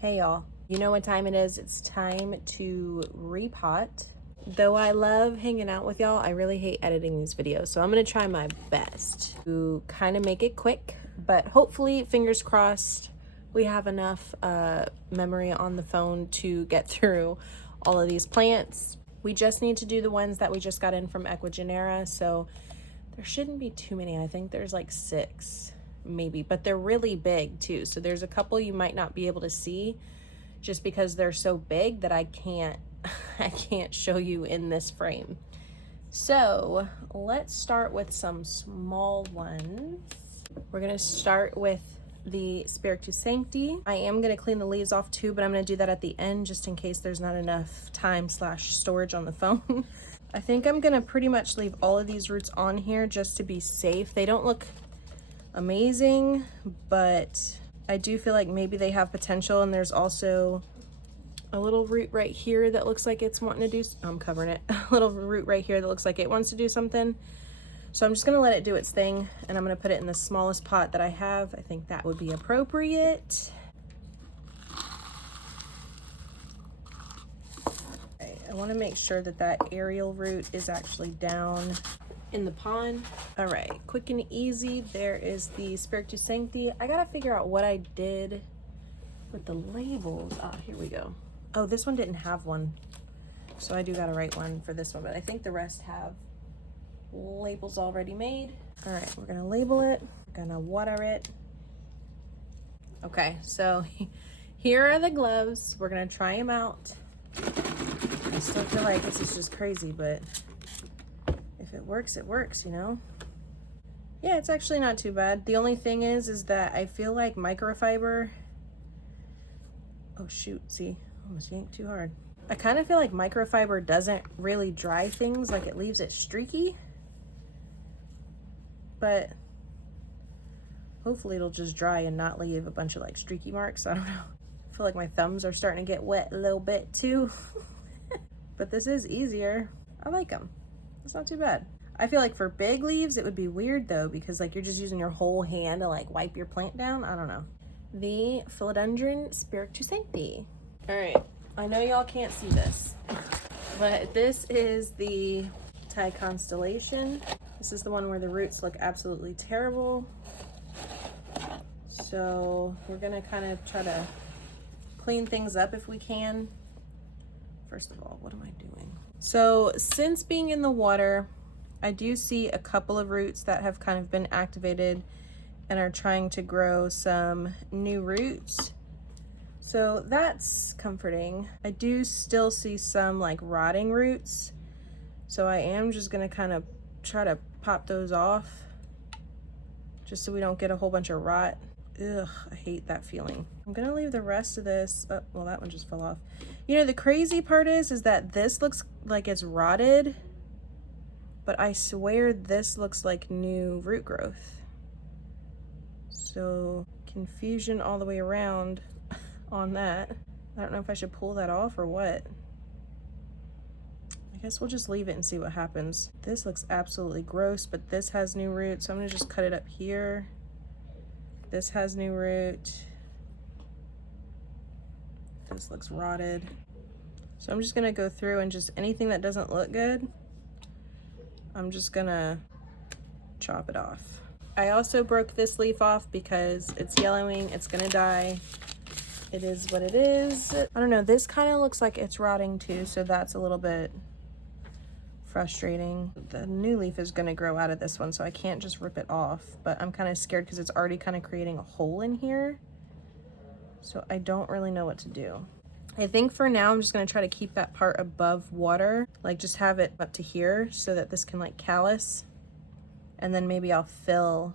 Hey y'all, you know what time it is? It's time to repot. Though I love hanging out with y'all, I really hate editing these videos, so I'm gonna try my best to kind of make it quick, but hopefully, fingers crossed, we have enough memory on the phone to get through all of these plants. We just need to do the ones that we just got in from Equigenera, so there shouldn't be too many. I think there's like 6 maybe, but they're really big too. So there's a couple you might not be able to see just because they're so big that I can't show you in this frame. So let's start with some small ones. We're gonna start with the Spiritus Sancti. I am gonna clean the leaves off too, but I'm gonna do that at the end just in case there's not enough time / storage on the phone. I think I'm gonna pretty much leave all of these roots on here just to be safe. They don't look amazing, but I do feel like maybe they have potential. And there's also a little root right here that looks like it's wanting to do, I'm covering it, a little root right here that looks like it wants to do something. So I'm just gonna let it do its thing, and I'm gonna put it in the smallest pot that I have. I think that would be appropriate. Okay, I wanna make sure that that aerial root is actually down in the pond. All right, quick and easy. There is the Spiritus Sancti. I gotta figure out what I did with the labels. Ah, here we go. Oh, this one didn't have one, so I do gotta write one for this one, but I think the rest have labels already made. All right, we're gonna label it, we're gonna water it. Okay, so here are the gloves. We're gonna try them out. I still feel like this is just crazy, but if it works, it works, you know? Yeah, it's actually not too bad. The only thing is that I feel like microfiber, oh shoot, see, almost yanked too hard. I kind of feel like microfiber doesn't really dry things, like it leaves it streaky, but hopefully it'll just dry and not leave a bunch of like streaky marks. I don't know. I feel like my thumbs are starting to get wet a little bit too, but this is easier. I like them. It's not too bad. I feel like for big leaves, it would be weird though, because like you're just using your whole hand to like wipe your plant down. I don't know. The Philodendron Spiritus Sancti. All right, I know y'all can't see this, but this is the Thai Constellation. This is the one where the roots look absolutely terrible. So we're gonna kind of try to clean things up if we can. First of all, what am I doing? So since being in the water, I do see a couple of roots that have kind of been activated and are trying to grow some new roots. So that's comforting. I do still see some like rotting roots. So I am just gonna kind of try to pop those off just so we don't get a whole bunch of rot. Ugh, I hate that feeling. I'm gonna leave the rest of this, oh, well, that one just fell off. You know, the crazy part is that this looks like it's rotted, but I swear this looks like new root growth. So confusion all the way around on that. I don't know if I should pull that off or what. I guess we'll just leave it and see what happens. This looks absolutely gross, but this has new roots, so I'm gonna just cut it up here. This has new root. This looks rotted. So I'm just gonna go through and just anything that doesn't look good, I'm just gonna chop it off. I also broke this leaf off because it's yellowing, it's gonna die. It is what it is. I don't know, this kind of looks like it's rotting too, so that's a little bit frustrating. The new leaf is gonna grow out of this one, so I can't just rip it off, but I'm kind of scared because it's already kind of creating a hole in here. So I don't really know what to do. I think for now, I'm just gonna try to keep that part above water, like just have it up to here so that this can like callus. And then maybe I'll fill,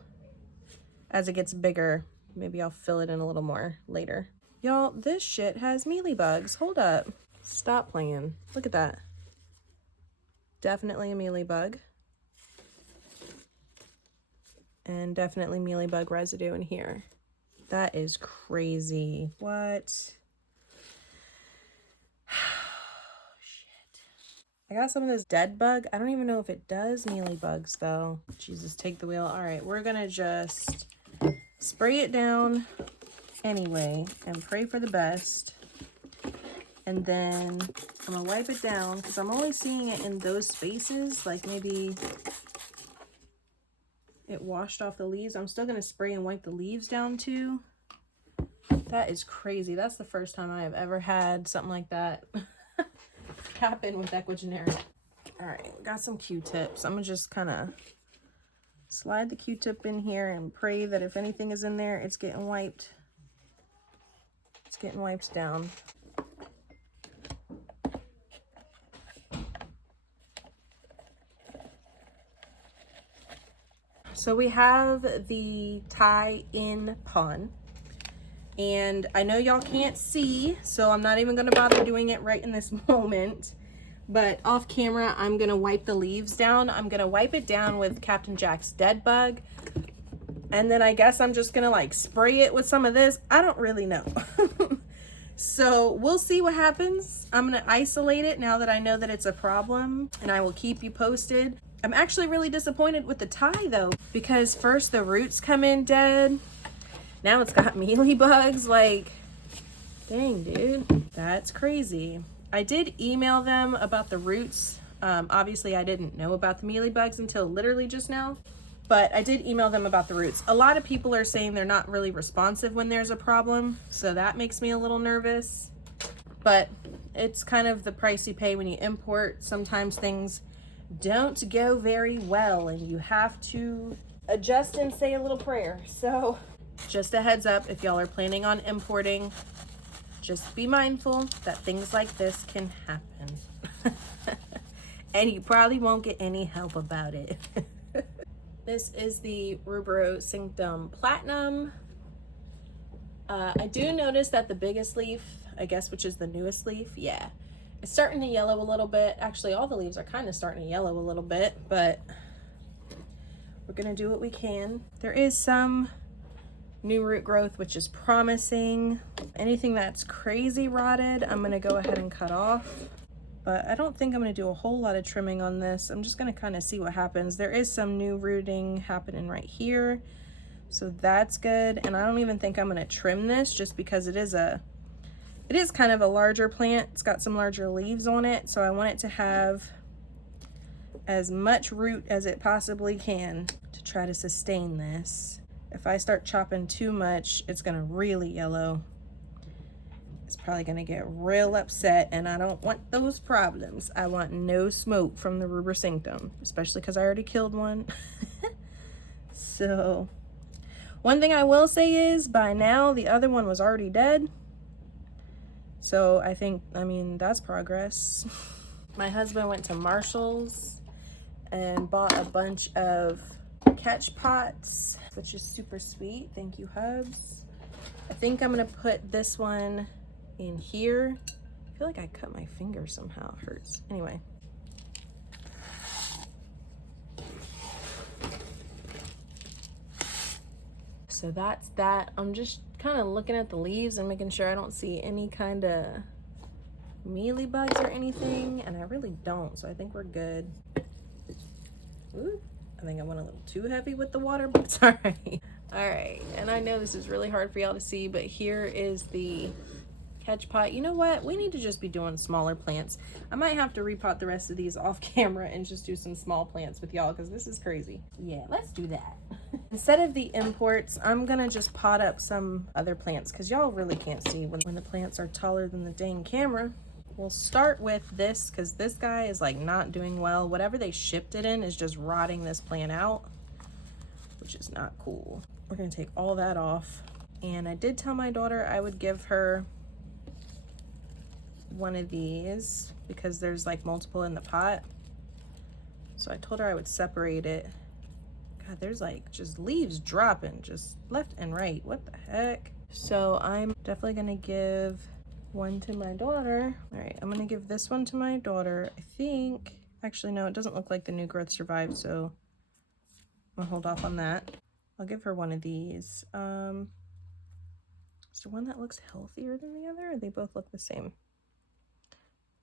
as it gets bigger, maybe I'll fill it in a little more later. Y'all, this shit has mealybugs. Hold up. Stop playing. Look at that. Definitely a mealybug. And definitely mealybug residue in here. That is crazy. What? Shit. I got some of this dead bug. I don't even know if it does mealybugs though. Jesus, take the wheel. All right, we're gonna just spray it down anyway and pray for the best. And then I'm gonna wipe it down because I'm only seeing it in those spaces, like maybe it washed off the leaves. I'm still gonna spray and wipe the leaves down too. That is crazy. That's the first time I have ever had something like that happen with Equigenera. All right, got some Q-tips. I'm gonna just kind of slide the Q-tip in here and pray that if anything is in there, it's getting wiped. It's getting wiped down. So we have the tie-in pond. And I know y'all can't see, so I'm not even gonna bother doing it right in this moment. But off camera, I'm gonna wipe the leaves down. I'm gonna wipe it down with Captain Jack's Dead Bug. And then I guess I'm just gonna like spray it with some of this. I don't really know. So we'll see what happens. I'm gonna isolate it now that I know that it's a problem, and I will keep you posted. I'm actually really disappointed with the tie though, because first the roots come in dead. Now it's got mealybugs. Like, dang, dude, that's crazy. I did email them about the roots. Obviously I didn't know about the mealybugs until literally just now, but I did email them about the roots. A lot of people are saying they're not really responsive when there's a problem, so that makes me a little nervous. But it's kind of the price you pay when you import. Sometimes things don't go very well and you have to adjust and say a little prayer. So just a heads up, if y'all are planning on importing, just be mindful that things like this can happen. And you probably won't get any help about it. This is the Rubro Sanctum Platinum. I do notice that the biggest leaf, I guess, which is the newest leaf, yeah, it's starting to yellow a little bit. Actually, all the leaves are kind of starting to yellow a little bit, but we're gonna do what we can. There is some new root growth, which is promising. Anything that's crazy rotted, I'm gonna go ahead and cut off. But I don't think I'm gonna do a whole lot of trimming on this. I'm just gonna kind of see what happens. There is some new rooting happening right here, so that's good. And I don't even think I'm gonna trim this, just because it is kind of a larger plant. It's got some larger leaves on it, so I want it to have as much root as it possibly can to try to sustain this. If I start chopping too much, it's gonna really yellow. It's probably gonna get real upset, and I don't want those problems. I want no smoke from the Rubro Sanctum, especially because I already killed one. So one thing I will say is, by now the other one was already dead. So I mean, that's progress. My husband went to Marshall's and bought a bunch of catch pots, which is super sweet. Thank you, Hubs. I think I'm gonna put this one in here. I feel like I cut my finger somehow. It hurts. Anyway. So that's that. I'm just kind of looking at the leaves and making sure I don't see any kind of mealybugs or anything, and I really don't, so I think we're good. Ooh, I think I went a little too heavy with the water, but it's all right. All right, and I know this is really hard for y'all to see, but here is the catch pot. You know what? We need to just be doing smaller plants. I might have to repot the rest of these off camera and just do some small plants with y'all, because this is crazy. Yeah, let's do that. Instead of the imports, I'm gonna just pot up some other plants, because y'all really can't see when the plants are taller than the dang camera. We'll start with this, because this guy is like not doing well. Whatever they shipped it in is just rotting this plant out, which is not cool. We're gonna take all that off. And I did tell my daughter I would give her one of these because there's like multiple in the pot. So I told her I would separate it. God, there's like just leaves dropping just left and right. What the heck? So I'm definitely gonna give one to my daughter. All right, I'm gonna give this one to my daughter. I think, actually no, it doesn't look like the new growth survived, so I'm gonna hold off on that. I'll give her one of these. Is there one that looks healthier than the other, or they both look the same?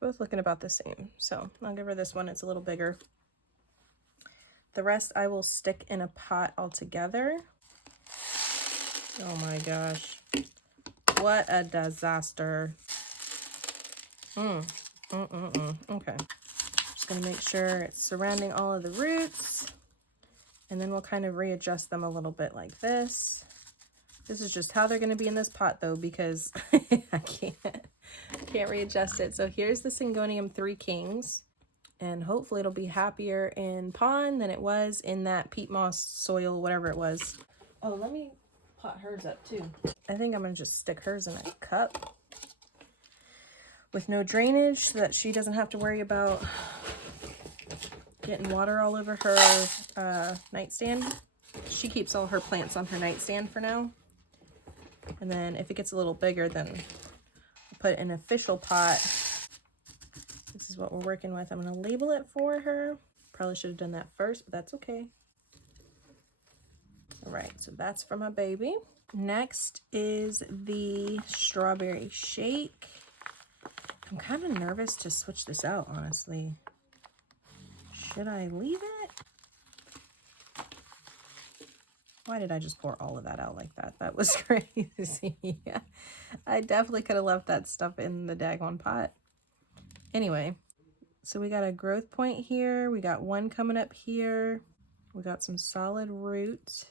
Both looking about the same, so I'll give her this one. It's a little bigger. The rest I will stick in a pot all together. Oh my gosh. What a disaster. Okay. Just gonna make sure it's surrounding all of the roots. And then we'll kind of readjust them a little bit like this. This is just how they're gonna be in this pot though, because I can't readjust it. So here's the Syngonium 3 Kings. And hopefully it'll be happier in pond than it was in that peat moss soil, whatever it was. Oh, let me pot hers up too. I think I'm gonna just stick hers in a cup with no drainage so that she doesn't have to worry about getting water all over her nightstand. She keeps all her plants on her nightstand for now. And then if it gets a little bigger, then I'll put it in an official pot. This is what we're working with. I'm gonna label it for her. Probably should have done that first, but that's okay. All right, so that's for my baby. Next is the strawberry shake. I'm kind of nervous to switch this out, honestly. Should I leave it? Why did I just pour all of that out like that? That was crazy. Yeah, I definitely could have left that stuff in the daggone pot. Anyway, so we got a growth point here. We got one coming up here. We got some solid roots.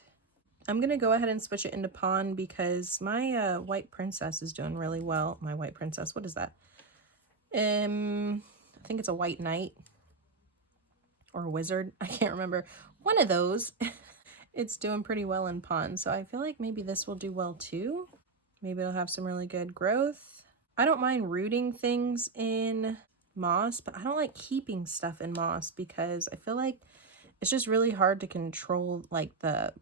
I'm going to go ahead and switch it into pond because my white princess is doing really well. My white princess, what is that? I think it's a white knight or a wizard. I can't remember. One of those. It's doing pretty well in pond. So I feel like maybe this will do well too. Maybe it'll have some really good growth. I don't mind rooting things in moss, but I don't like keeping stuff in moss because I feel like it's just really hard to control like the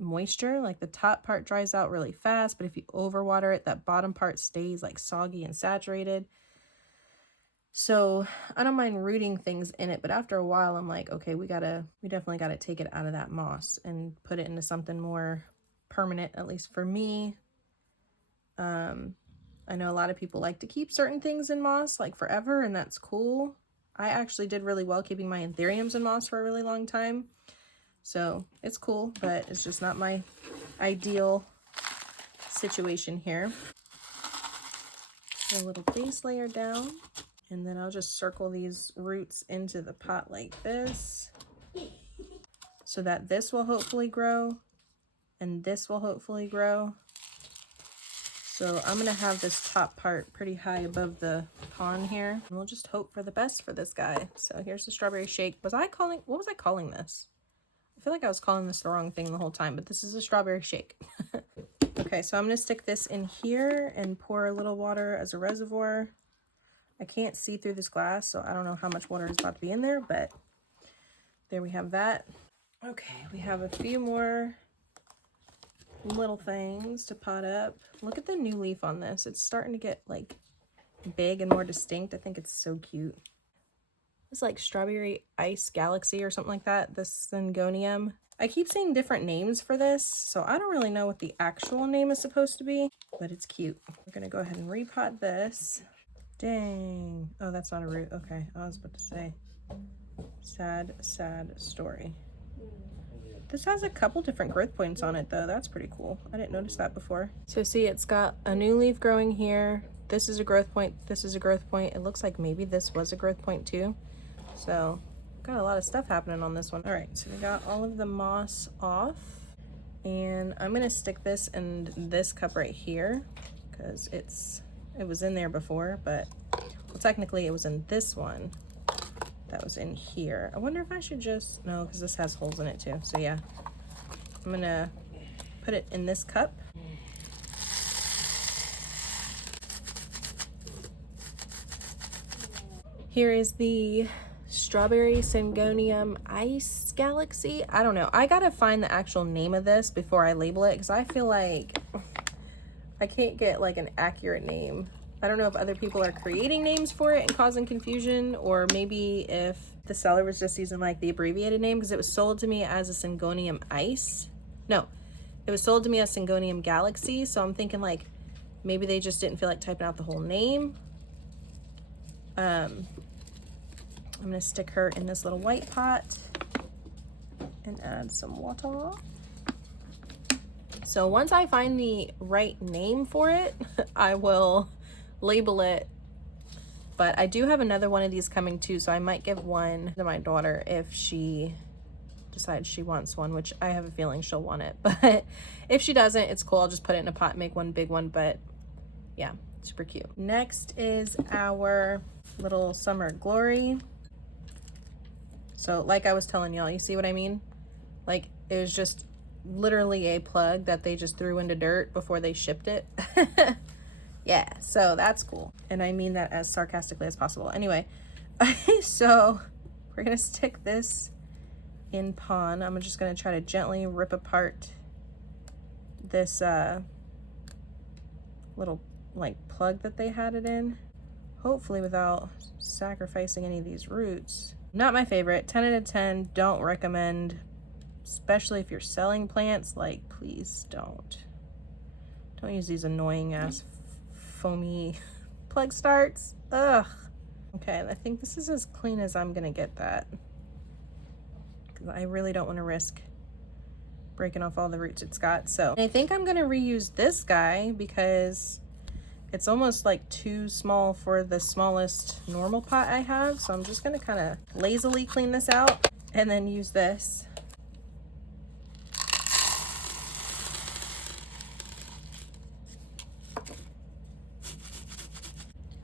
moisture. Like the top part dries out really fast, but if you overwater it, that bottom part stays like soggy and saturated. So I don't mind rooting things in it, but after a while I'm like, okay, we definitely gotta take it out of that moss and put it into something more permanent, at least for me. I know a lot of people like to keep certain things in moss like forever, and that's cool. I actually did really well keeping my anthuriums in moss for a really long time. So it's cool, but it's just not my ideal situation here. A little base layer down, and then I'll just circle these roots into the pot like this so that this will hopefully grow and this will hopefully grow. So I'm going to have this top part pretty high above the pond here. And we'll just hope for the best for this guy. So here's the strawberry shake. What was I calling this? I feel like I was calling this the wrong thing the whole time, but this is a strawberry shake. Okay, so I'm going to stick this in here and pour a little water as a reservoir. I can't see through this glass, so I don't know how much water is about to be in there, but there we have that. Okay, we have a few more little things to pot up. Look at the new leaf on this. It's starting to get like big and more distinct. I think it's so cute. It's like strawberry ice galaxy or something like that. This Syngonium. I keep seeing different names for this, so I don't really know what the actual name is supposed to be, but it's cute. We're gonna go ahead and repot this. Dang. Oh, that's not a root. Okay, I was about to say. Sad, sad story. This has a couple different growth points on it though. That's pretty cool. I didn't notice that before. So see, it's got a new leaf growing here. This is a growth point. This is a growth point. It looks like maybe this was a growth point too. So got a lot of stuff happening on this one. All right, so we got all of the moss off, and I'm gonna stick this in this cup right here because it was in there before, but well, technically it was in this one that was in here. I wonder if I should just, no, because this has holes in it too. So yeah, I'm gonna put it in this cup. Here is the strawberry Syngonium ice galaxy. I don't know. I gotta find the actual name of this before I label it because I feel like I can't get like an accurate name. I don't know if other people are creating names for it and causing confusion, or maybe if the seller was just using like the abbreviated name, because it was sold to me as a Syngonium ice. No, it was sold to me as Syngonium galaxy. So I'm thinking like maybe they just didn't feel like typing out the whole name. I'm gonna stick her in this little white pot and add some water. So once I find the right name for it, I will label it. But I do have another one of these coming too, so I might give one to my daughter if she decides she wants one, which I have a feeling she'll want it. But if she doesn't, it's cool. I'll just put it in a pot and make one big one. But yeah, super cute. Next is our little Summer Glory. So like I was telling y'all, you see what I mean? Like, it was just literally a plug that they just threw into dirt before they shipped it. Yeah, so that's cool. And I mean that as sarcastically as possible. Anyway, so we're gonna stick this in pond. I'm just gonna try to gently rip apart this little like plug that they had it in, hopefully without sacrificing any of these roots. Not my favorite. 10 out of 10. Don't recommend, especially if you're selling plants. Like, please don't use these annoying ass foamy plug starts. Ugh. Okay, I think this is as clean as I'm gonna get that, because I really don't want to risk breaking off all the roots it's got. So I think I'm gonna reuse this guy because it's almost like too small for the smallest normal pot I have. So I'm just gonna kind of lazily clean this out and then use this.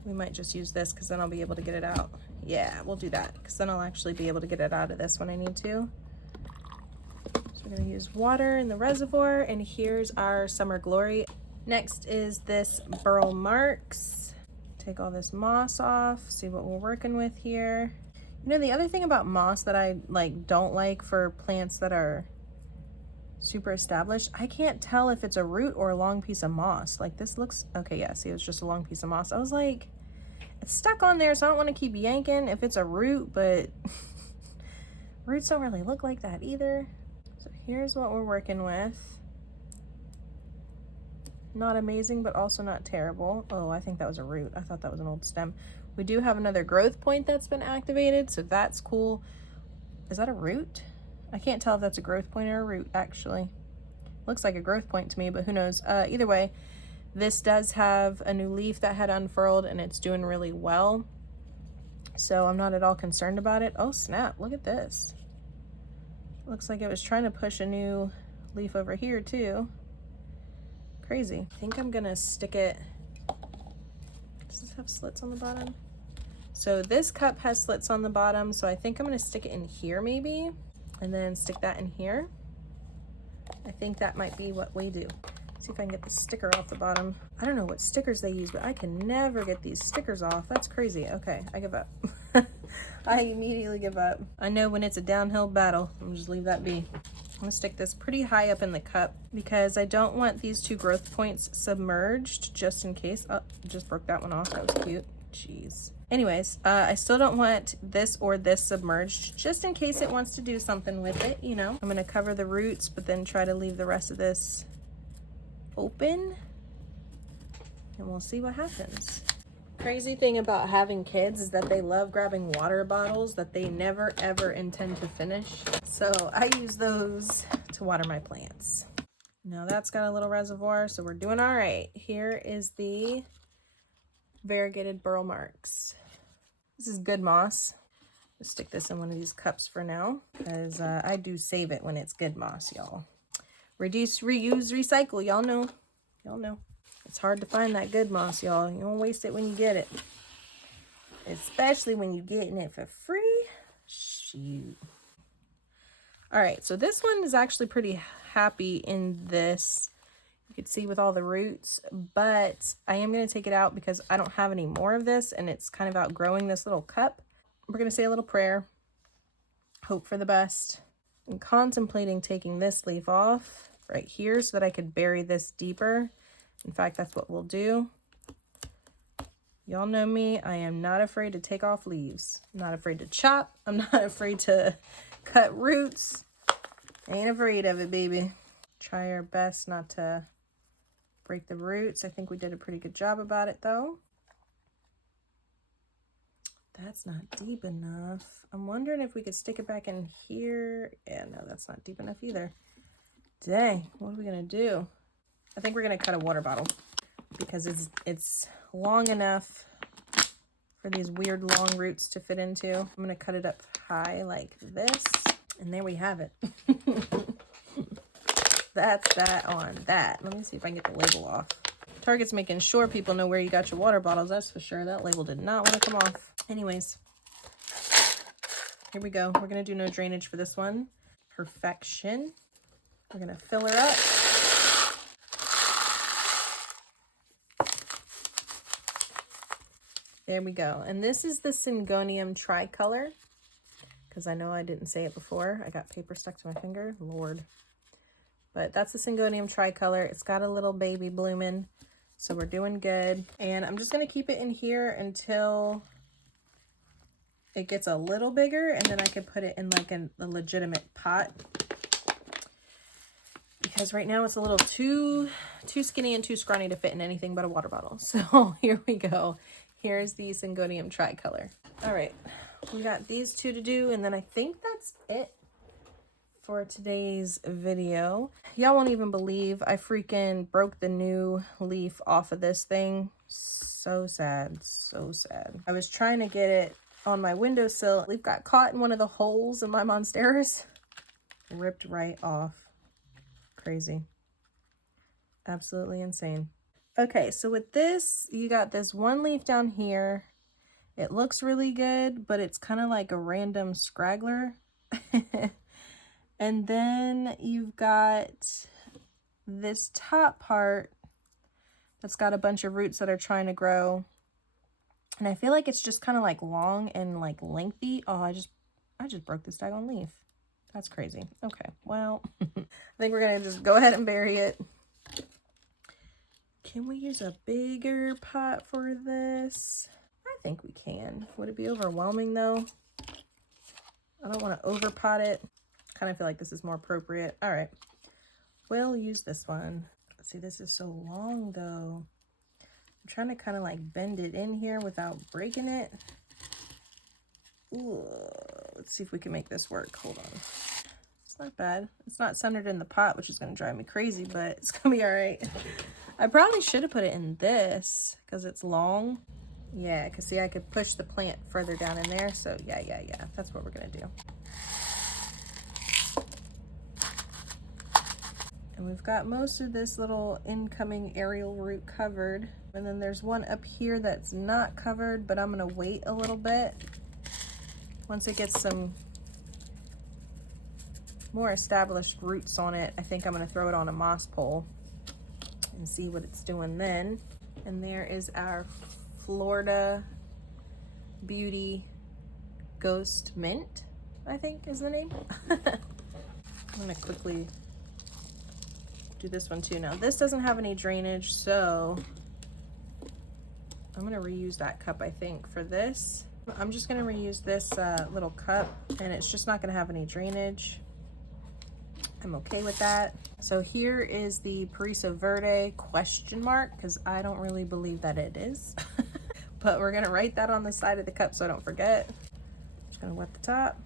We might just use this because then I'll be able to get it out. Yeah, we'll do that because then I'll actually be able to get it out of this when I need to. So we're gonna use water in the reservoir, and here's our Summer Glory. Next is this Burl Marks. Take all this moss off, see what we're working with here. You know, the other thing about moss that I don't like for plants that are super established, I can't tell if it's a root or a long piece of moss. Like this looks, okay, yeah, see, it's just a long piece of moss. I was like, it's stuck on there, so I don't want to keep yanking if it's a root, but roots don't really look like that either. So here's what we're working with. Not amazing, but also not terrible. Oh, I think that was a root. I thought that was an old stem. We do have another growth point that's been activated, so that's cool. Is that a root? I can't tell if that's a growth point or a root, actually. Looks like a growth point to me, but who knows? Either way, this does have a new leaf that had unfurled, and it's doing really well. So I'm not at all concerned about it. Oh, snap. Look at this. Looks like it was trying to push a new leaf over here, too. Crazy. I think I'm going to stick it... Does this have slits on the bottom? So this cup has slits on the bottom, so I think I'm going to stick it in here, maybe. And then stick that in here. I think that might be what we do. See if I can get the sticker off the bottom. I don't know what stickers they use, but I can never get these stickers off. That's crazy. Okay, I give up. I immediately give up. I know when it's a downhill battle. I'm just leave that be. I'm gonna stick this pretty high up in the cup because I don't want these two growth points submerged, just in case. Oh, just broke that one off. That was cute. Jeez. Anyways, I still don't want this or this submerged, just in case it wants to do something with it, you know. I'm gonna cover the roots, but then try to leave the rest of this open, and we'll see what happens. Crazy thing about having kids is that they love grabbing water bottles that they never ever intend to finish. So I use those to water my plants. Now that's got a little reservoir, so we're doing all right. Here is the variegated Burl Marks. This is good moss. Let's stick this in one of these cups for now, because I do save it when it's good moss, y'all. Reduce, reuse, recycle. Y'all know. Y'all know. It's hard to find that good moss, y'all. You don't waste it when you get it. Especially when you're getting it for free. Shoot. All right, so this one is actually pretty happy in this. You can see with all the roots, but I am going to take it out because I don't have any more of this, and it's kind of outgrowing this little cup. We're going to say a little prayer. Hope for the best. I'm contemplating taking this leaf off right here so that I could bury this deeper. In fact, that's what we'll do. Y'all know me. I am not afraid to take off leaves. I'm not afraid to chop. I'm not afraid to cut roots. Ain't afraid of it, baby. Try our best not to break the roots. I think we did a pretty good job about it, though. That's not deep enough. I'm wondering if we could stick it back in here. Yeah, no, that's not deep enough either. Dang, what are we gonna do? I think we're gonna cut a water bottle because it's long enough for these weird long roots to fit into. I'm gonna cut it up high like this, and there we have it. That's that on that. Let me see if I can get the label off. Target's making sure people know where you got your water bottles, that's for sure. That label did not want to come off. Anyways, here we go. We're gonna do no drainage for this one. Perfection. We're gonna fill her up. There we go. And this is the Syngonium tricolor, because I know I didn't say it before. I got paper stuck to my finger, Lord. But that's the Syngonium tricolor. It's got a little baby blooming, so we're doing good. And I'm just gonna keep it in here until it gets a little bigger, and then I could put it in like a legitimate pot. Because right now it's a little too skinny and too scrawny to fit in anything but a water bottle. So here we go. Here's the Syngonium tricolor. All right, we got these two to do, and then I think that's it for today's video. Y'all won't even believe I freaking broke the new leaf off of this thing. So sad, so sad. I was trying to get it on my windowsill. Leaf got caught in one of the holes in my monsteras. Ripped right off. Crazy. Absolutely insane. Okay, so with this, you got this one leaf down here. It looks really good, but it's kind of like a random scraggler. And then you've got this top part that's got a bunch of roots that are trying to grow. And I feel like it's just kind of like long and like lengthy. Oh, I just broke this daggone leaf. That's crazy. Okay, well, I think we're gonna just go ahead and bury it. Can we use a bigger pot for this? I think we can. Would it be overwhelming though? I don't want to overpot it. Kind of feel like this is more appropriate. All right, we'll use this one. See, this is so long though. I'm trying to kind of like bend it in here without breaking it. Ooh, let's see if we can make this work. Hold on. It's not bad. It's not centered in the pot, which is going to drive me crazy, but it's going to be all right. I probably should have put it in this because it's long. Yeah, because see, I could push the plant further down in there. So yeah. That's what we're going to do. And we've got most of this little incoming aerial root covered. And then there's one up here that's not covered, but I'm going to wait a little bit. Once it gets some more established roots on it, I think I'm going to throw it on a moss pole and see what it's doing then. And there is our Florida Beauty Ghost Mint, I think is the name. I'm going to quickly do this one too. Now this doesn't have any drainage, so I'm going to reuse that cup, I think, for this. I'm just going to reuse this little cup, and it's just not going to have any drainage. I'm okay with that. So here is the Parisa Verde question mark, because I don't really believe that it is. But we're going to write that on the side of the cup so I don't forget. Just going to wet the top.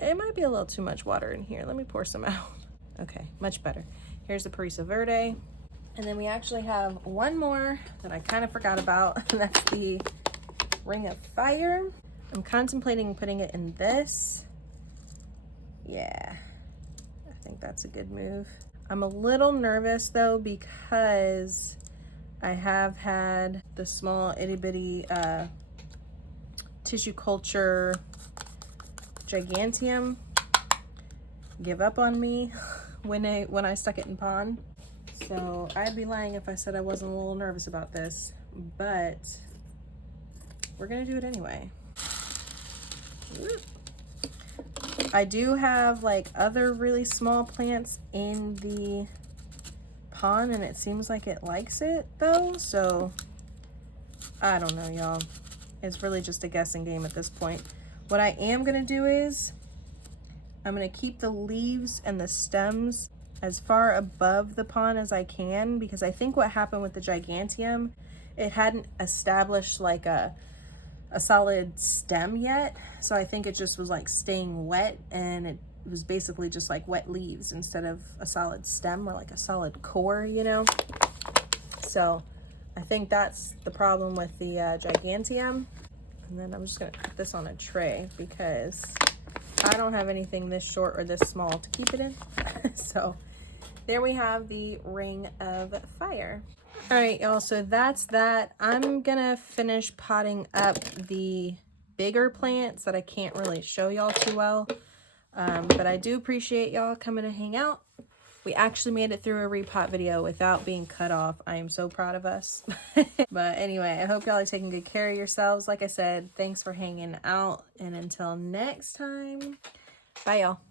It might be a little too much water in here. Let me pour some out. Okay, much better. Here's the Parisa Verde. And then we actually have one more that I kind of forgot about, and that's the Ring of Fire. I'm contemplating putting it in this. Yeah, I think that's a good move. I'm a little nervous though, because I have had the small itty bitty tissue culture gigantium give up on me when I stuck it in pond. So I'd be lying if I said I wasn't a little nervous about this, but we're gonna do it anyway. I do have like other really small plants in the pond, and it seems like it likes it though, so I don't know, y'all. It's really just a guessing game at this point. What I am gonna do is I'm gonna keep the leaves and the stems as far above the pond as I can, because I think what happened with the gigantium, it hadn't established like a solid stem yet. So I think it just was like staying wet, and it it was basically just like wet leaves instead of a solid stem or like a solid core, you know? So I think that's the problem with the Gigantium. And then I'm just gonna put this on a tray because I don't have anything this short or this small to keep it in. So there we have the Ring of Fire. All right, y'all, so that's that. I'm gonna finish potting up the bigger plants that I can't really show y'all too well. But I do appreciate y'all coming to hang out. We actually made it through a repot video without being cut off. I am so proud of us. But anyway, I hope y'all are taking good care of yourselves. Like I said, thanks for hanging out. And until next time, bye y'all.